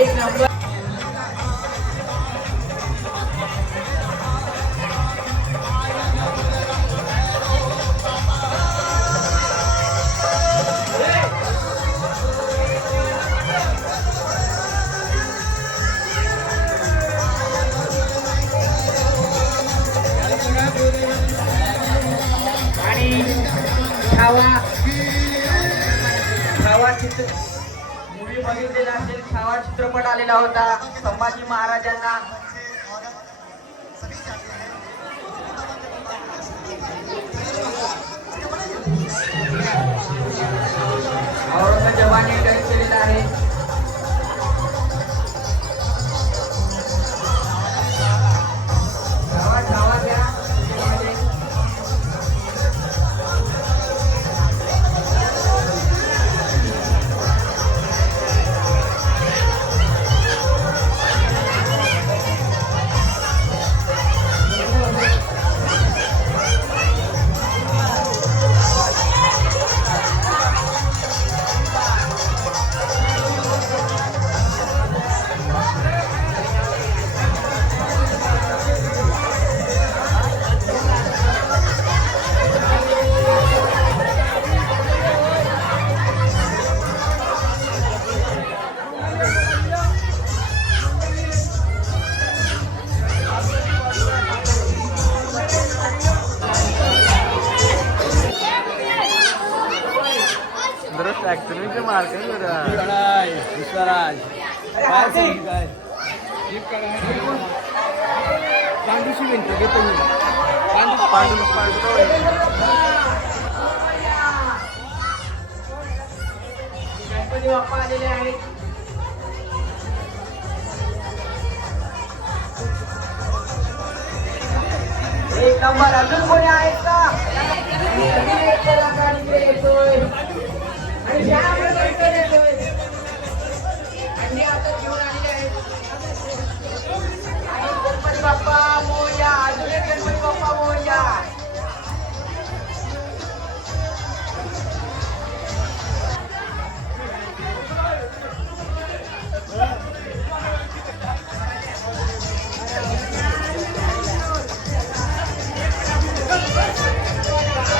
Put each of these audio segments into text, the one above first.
एक नंबर. छावा चित्र मूवी बघितलेला असेल. छावा चित्रपट आलेला होता संभाजी महाराजांना. औरंगजेबाने कैद केलेला आहे. छावा छावा घ्या. ऍक्सिडेंट मार्क विश्वराज पांडूशी विनंती घेतो मी. पांडू गणपती बाप्पा आलेले आहेत. एक नंबर. अजून कोणी आहेत का? एक कलाकार इकडे येतोय आणि येतोय आणि आता घेऊन आलेले आहेत. आणि गणपती बाप्पा मोरया. अजून एक गणपती बाप्पा मोरया.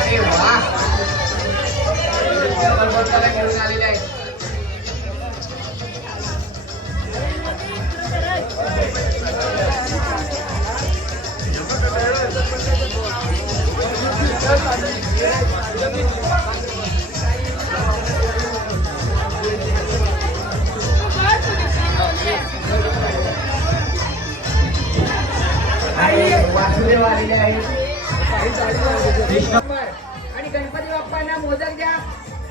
अरे वा. घेऊन आलेले आहेत. वासुदेव आलेले आहेत. आणि गणपती बाप्पांना मोदक द्या.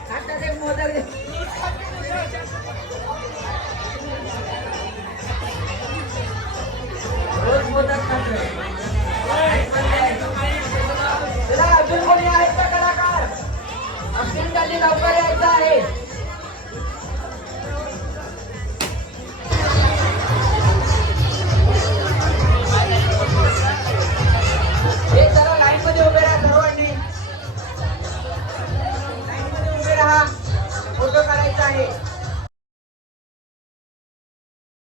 हातात एक मोदक द्या. रोज मोदक खातोय. अजून कोणी आहेत का कलाकार? असतील त्यांनी लवकर यायचं आहे. एक जरा लाईन मध्ये उभे राहा सर्वांनी. लाईन मध्ये उभे राहा. फोटो काढायचा आहे.